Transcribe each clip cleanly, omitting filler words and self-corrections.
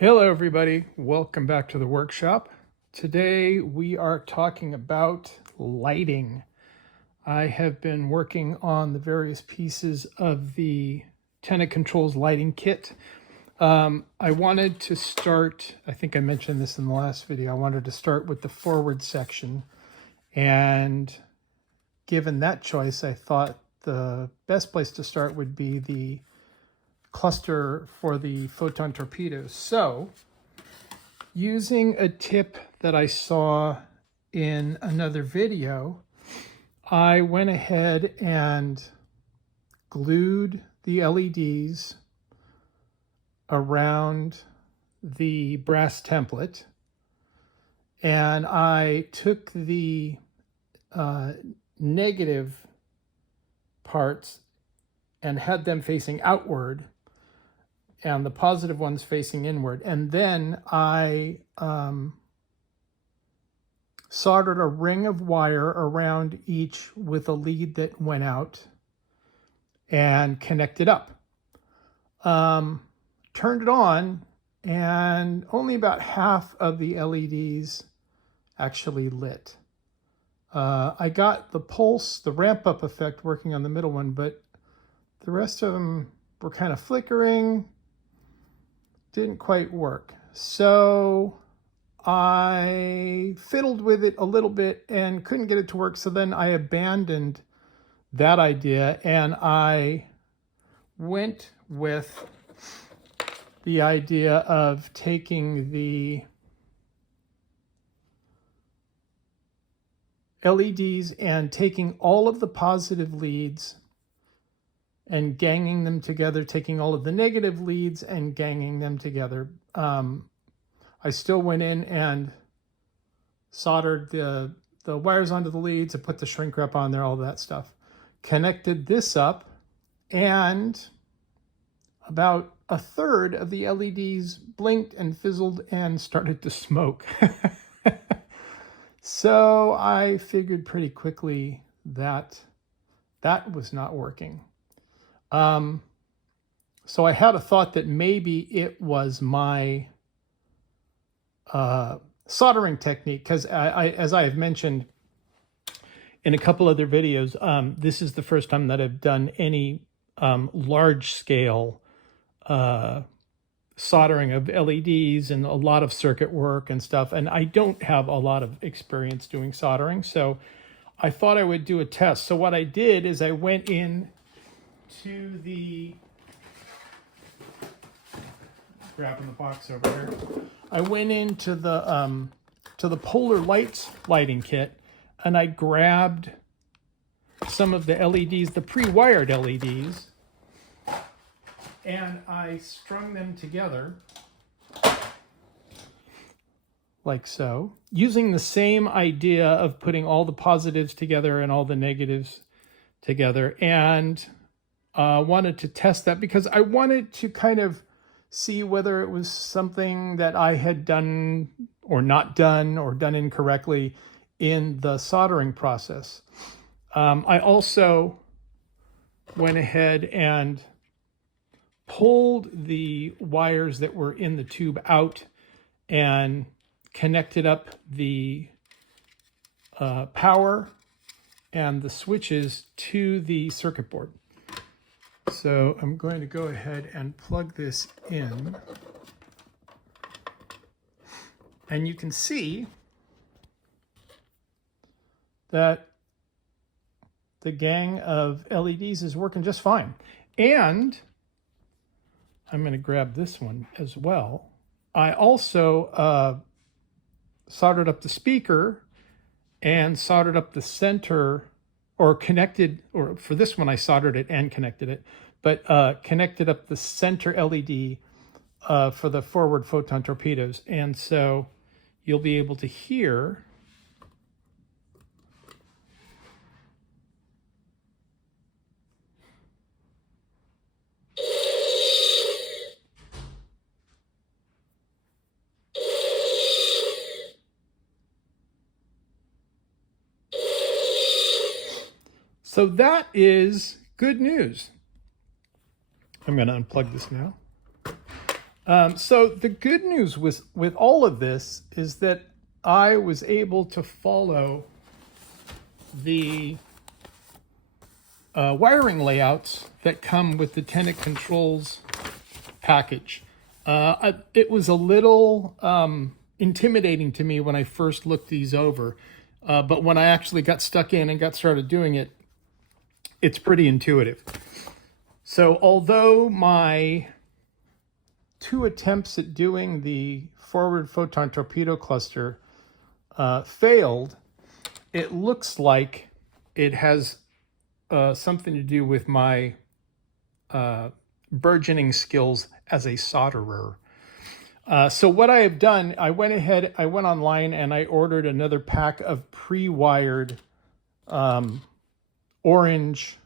Hello everybody, welcome back to the workshop. Today we are talking about lighting. I have been working on the various pieces of the Tenet Controls lighting kit. I wanted to start, I think I mentioned this in the last video, I wanted to start with the forward section, and given that choice I thought the best place to start would be the cluster for the photon torpedoes. So using a tip that I saw in another video, I went ahead and glued the LEDs around the brass template, and I took the negative parts and had them facing outward and the positive ones facing inward. And then I soldered a ring of wire around each with a lead that went out and connected up. Turned it on, and only about half of the LEDs actually lit. I got the pulse, the ramp up effect working on the middle one, but the rest of them were kind of flickering. Didn't quite work. So I fiddled with it a little bit and couldn't get it to work. So then I abandoned that idea and I went with the idea of taking the LEDs and taking all of the positive leads and ganging them together, taking all of the negative leads and ganging them together. I still went in and soldered the wires onto the leads and put the shrink wrap on there, all that stuff. Connected this up, and about a third of the LEDs blinked and fizzled and started to smoke. So I figured pretty quickly that that was not working. So I had a thought that maybe it was my soldering technique, because as I have mentioned in a couple other videos, this is the first time that I've done any large scale soldering of LEDs and a lot of circuit work and stuff, and I don't have a lot of experience doing soldering, so I thought I would do a test. So what I did is I went in to the, grabbing the box over here, I went into the Polar Lights lighting kit, and I grabbed some of the LEDs, the pre-wired LEDs, and I strung them together like so, using the same idea of putting all the positives together and all the negatives together, and wanted to test that because I wanted to kind of see whether it was something that I had done or not done or done incorrectly in the soldering process. I also went ahead and pulled the wires that were in the tube out and connected up the power and the switches to the circuit board. So I'm going to go ahead and plug this in, and you can see that the gang of LEDs is working just fine. And I'm going to grab this one as well. I also soldered up the speaker and soldered up the center, or connected, or for this one I soldered it and connected it, but connected up the center LED for the forward photon torpedoes. And so you'll be able to hear so that is good news. I'm going to unplug this now. So the good news with all of this is that I was able to follow the wiring layouts that come with the Tenant Controls package. It was a little intimidating to me when I first looked these over, but when I actually got stuck in and got started doing it, it's pretty intuitive. So although my 2 attempts at doing the forward photon torpedo cluster failed, it looks like it has something to do with my burgeoning skills as a solderer. So what I have done, I went online and I ordered another pack of pre-wired orange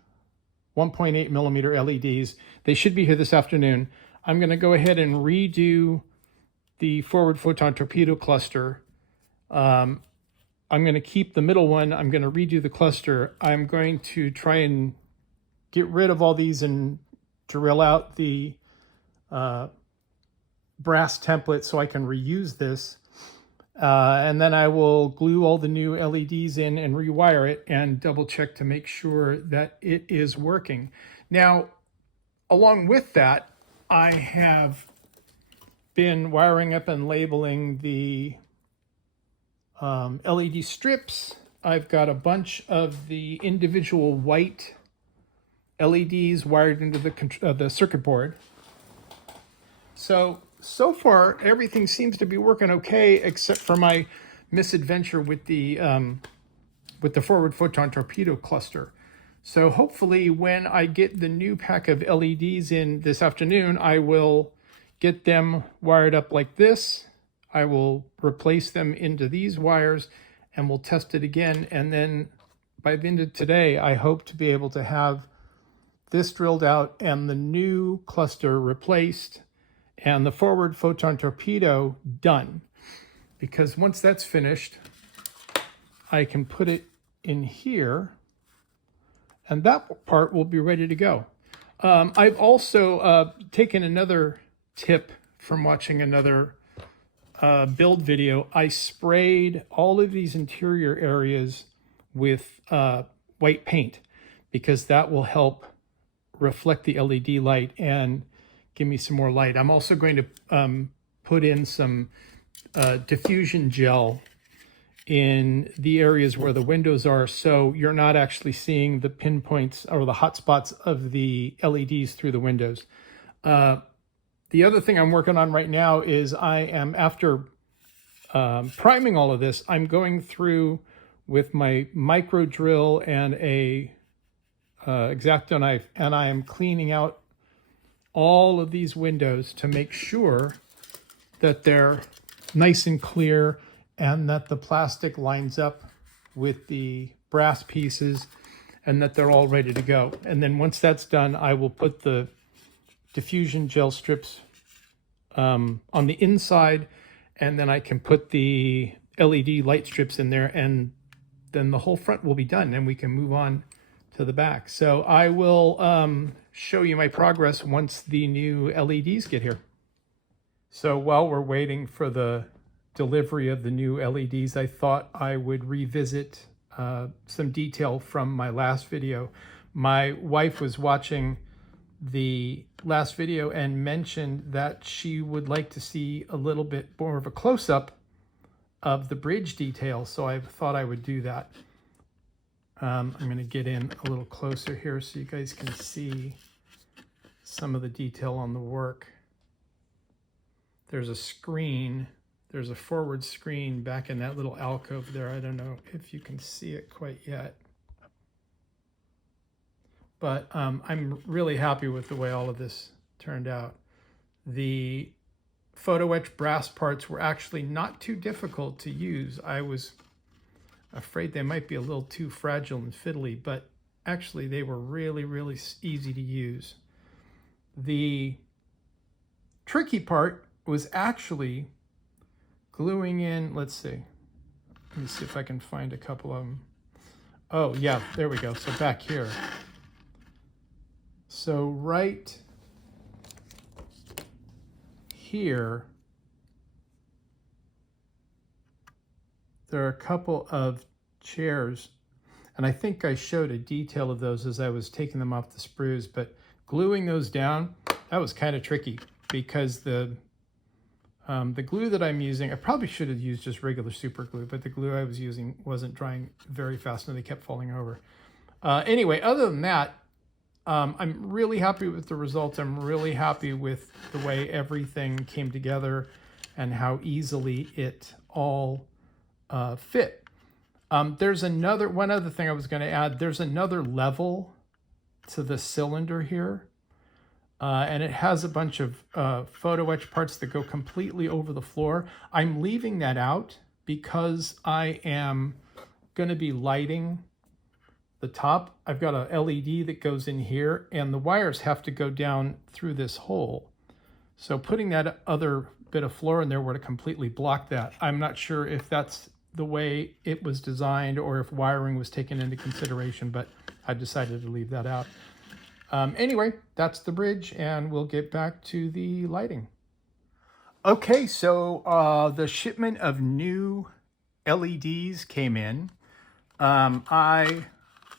1.8 millimeter LEDs. They should be here this afternoon. I'm going to go ahead and redo the forward photon torpedo cluster. I'm going to keep the middle one. I'm going to redo the cluster. I'm going to try and get rid of all these and drill out the brass template so I can reuse this. And then I will glue all the new LEDs in and rewire it and double check to make sure that it is working. Now, along with that, I have been wiring up and labeling the LED strips. I've got a bunch of the individual white LEDs wired into the circuit board. So far, everything seems to be working okay, except for my misadventure with the forward photon torpedo cluster. So hopefully when I get the new pack of LEDs in this afternoon, I will get them wired up like this. I will replace them into these wires and we'll test it again. And then by the end of today, I hope to be able to have this drilled out and the new cluster replaced and the forward photon torpedo done. Because once that's finished, I can put it in here and that part will be ready to go. I've also taken another tip from watching another build video. I sprayed all of these interior areas with white paint because that will help reflect the LED light and give me some more light. I'm also going to put in some diffusion gel in the areas where the windows are, so you're not actually seeing the pinpoints or the hot spots of the LEDs through the windows. The other thing I'm working on right now is I am, after priming all of this, I'm going through with my micro drill and a X-Acto knife, and I am cleaning out all of these windows to make sure that they're nice and clear and that the plastic lines up with the brass pieces and that they're all ready to go. And then once that's done, I will put the diffusion gel strips on the inside, and then I can put the LED light strips in there, and then the whole front will be done and we can move on to the back. So I will show you my progress once the new LEDs get here. So while we're waiting for the delivery of the new LEDs, I thought I would revisit some detail from my last video. My wife was watching the last video and mentioned that she would like to see a little bit more of a close-up of the bridge detail, so I thought I would do that. I'm going to get in a little closer here so you guys can see some of the detail on the work. There's a screen, there's a forward screen back in that little alcove there. I don't know if you can see it quite yet. But I'm really happy with the way all of this turned out. The photo etch brass parts were actually not too difficult to use. I was afraid they might be a little too fragile and fiddly, but actually they were really, really easy to use. The tricky part was actually gluing in, let's see. Let me see if I can find a couple of them. Oh yeah, there we go. So back here. So right here, there are a couple of chairs, and I think I showed a detail of those as I was taking them off the sprues, but gluing those down, that was kind of tricky because the glue that I'm using, I probably should have used just regular super glue, but the glue I was using wasn't drying very fast and they kept falling over. Anyway, other than that, I'm really happy with the results. I'm really happy with the way everything came together and how easily it all fit. There's one other thing I was going to add. There's another level to the cylinder here. And it has a bunch of photo etch parts that go completely over the floor. I'm leaving that out because I am going to be lighting the top. I've got a LED that goes in here, and the wires have to go down through this hole. So putting that other bit of floor in there would have completely blocked that. I'm not sure if that's the way it was designed or if wiring was taken into consideration, but I decided to leave that out. Anyway, that's the bridge, and we'll get back to the lighting. Okay, so the shipment of new LEDs came in. I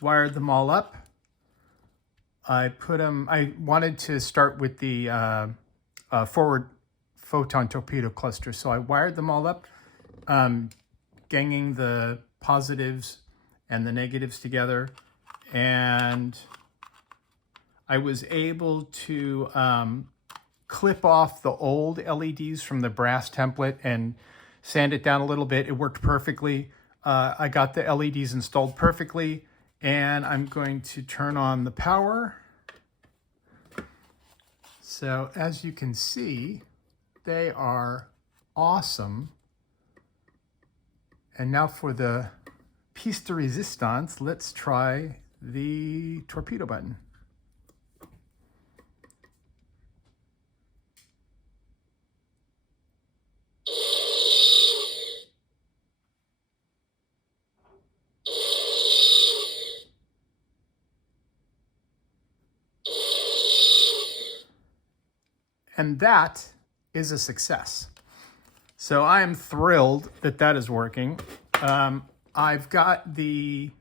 wired them all up. I wanted to start with the forward photon torpedo cluster, so I wired them all up, ganging the positives and the negatives together, and I was able to clip off the old LEDs from the brass template and sand it down a little bit. It worked perfectly. I got the LEDs installed perfectly, and I'm going to turn on the power. So as you can see, they are awesome. And now for the piece de resistance, let's try the torpedo button. And that is a success. So I am thrilled that that is working. I've got the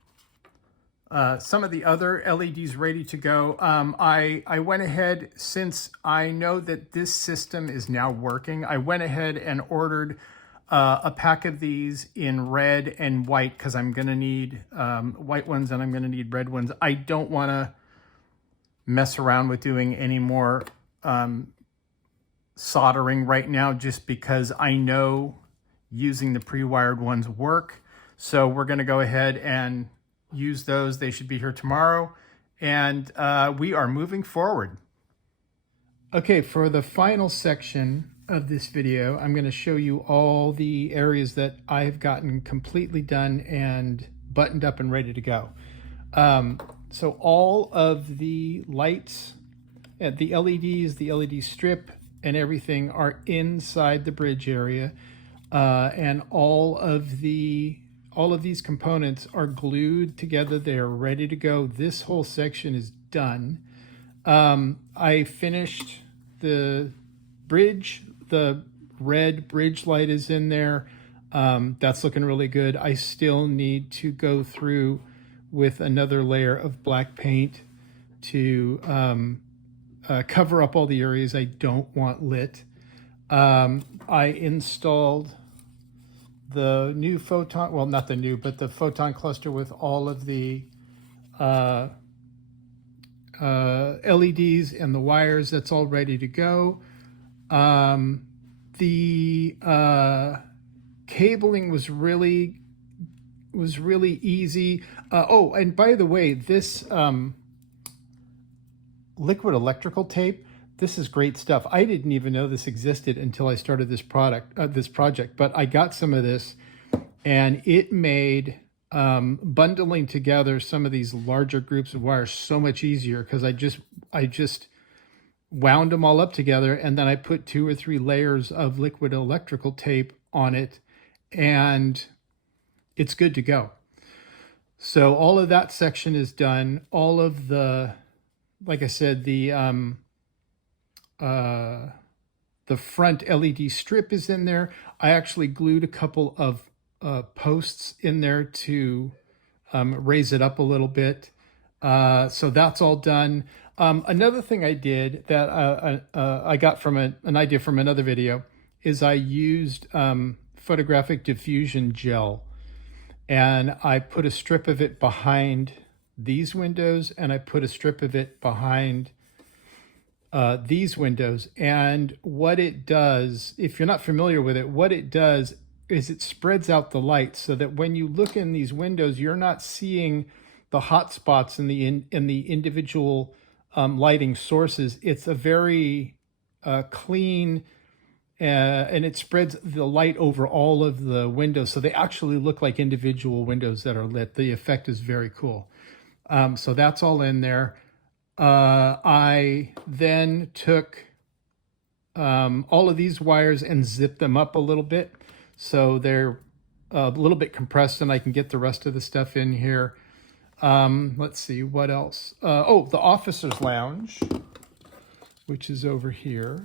some of the other LEDs ready to go. I went ahead, since I know that this system is now working, I went ahead and ordered a pack of these in red and white because I'm going to need white ones and I'm going to need red ones. I don't want to mess around with doing any more soldering right now, just because I know using the pre-wired ones work. So we're going to go ahead and use those. They should be here tomorrow, and we are moving forward. Okay, for the final section of this video, I'm going to show you all the areas that I've gotten completely done and buttoned up and ready to go. So all of the lights, the LEDs, the LED strip, and everything are inside the bridge area, and all of these components are glued together. They are ready to go. This whole section is done. I finished the bridge. The red bridge light is in there. That's looking really good. I still need to go through with another layer of black paint to cover up all the areas I don't want lit. I installed the new photon, well, not the new, but the photon cluster with all of the LEDs and the wires. That's all ready to go. The cabling was really easy. Oh, and by the way, this liquid electrical tape, this is great stuff. I didn't even know this existed until I started this project, but I got some of this, and it made bundling together some of these larger groups of wires so much easier, because I just wound them all up together, and then I put 2 or 3 layers of liquid electrical tape on it, and it's good to go. So all of that section is done. All of the, like I said, the The front LED strip is in there. I actually glued a couple of posts in there to raise it up a little bit. So that's all done. Another thing I did that I got from an idea from another video is I used photographic diffusion gel, and I put a strip of it behind these windows, and I put a strip of it behind these windows. And what it does, if you're not familiar with it, what it does is it spreads out the light so that when you look in these windows, you're not seeing the hot spots in the individual lighting sources. It's a very clean, and it spreads the light over all of the windows, so they actually look like individual windows that are lit. The effect is very cool. So that's all in there. I then took all of these wires and zipped them up a little bit so they're a little bit compressed, and I can get the rest of the stuff in here. Let's see, what else? Oh, the officer's lounge, which is over here.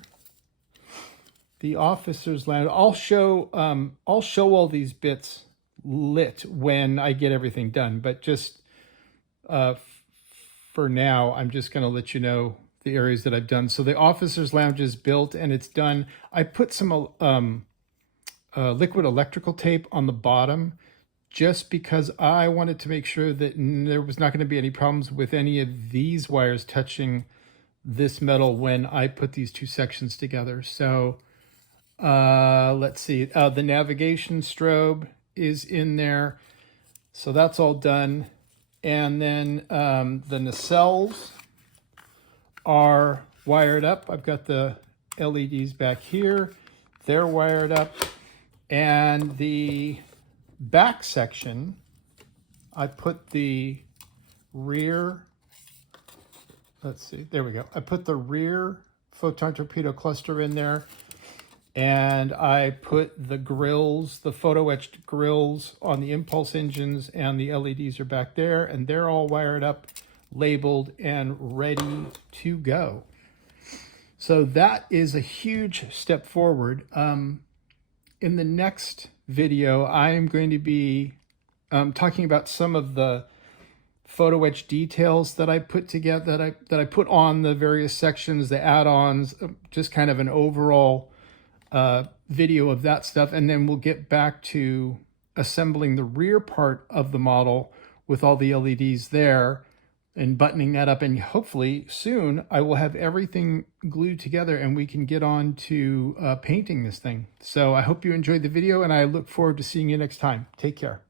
The officer's lounge. I'll show all these bits lit when I get everything done, but just for now, I'm just going to let you know the areas that I've done. So the officer's lounge is built and it's done. I put some liquid electrical tape on the bottom just because I wanted to make sure that there was not going to be any problems with any of these wires touching this metal when I put these two sections together. So let's see, the navigation strobe is in there. So that's all done. And then the nacelles are wired up. I've got the LEDs back here. They're wired up. And the back section, I put the rear, let's see, there we go. I put the rear photon torpedo cluster in there, and I put the grills, the photo etched grills on the impulse engines, and the LEDs are back there, and they're all wired up, labeled, and ready to go. So that is a huge step forward. In the next video, I am going to be talking about some of the photo etch details that I put together, that I put on the various sections, the add-ons, just kind of an overall video of that stuff. And then we'll get back to assembling the rear part of the model with all the LEDs there and buttoning that up. And hopefully soon I will have everything glued together and we can get on to painting this thing. So I hope you enjoyed the video, and I look forward to seeing you next time. Take care.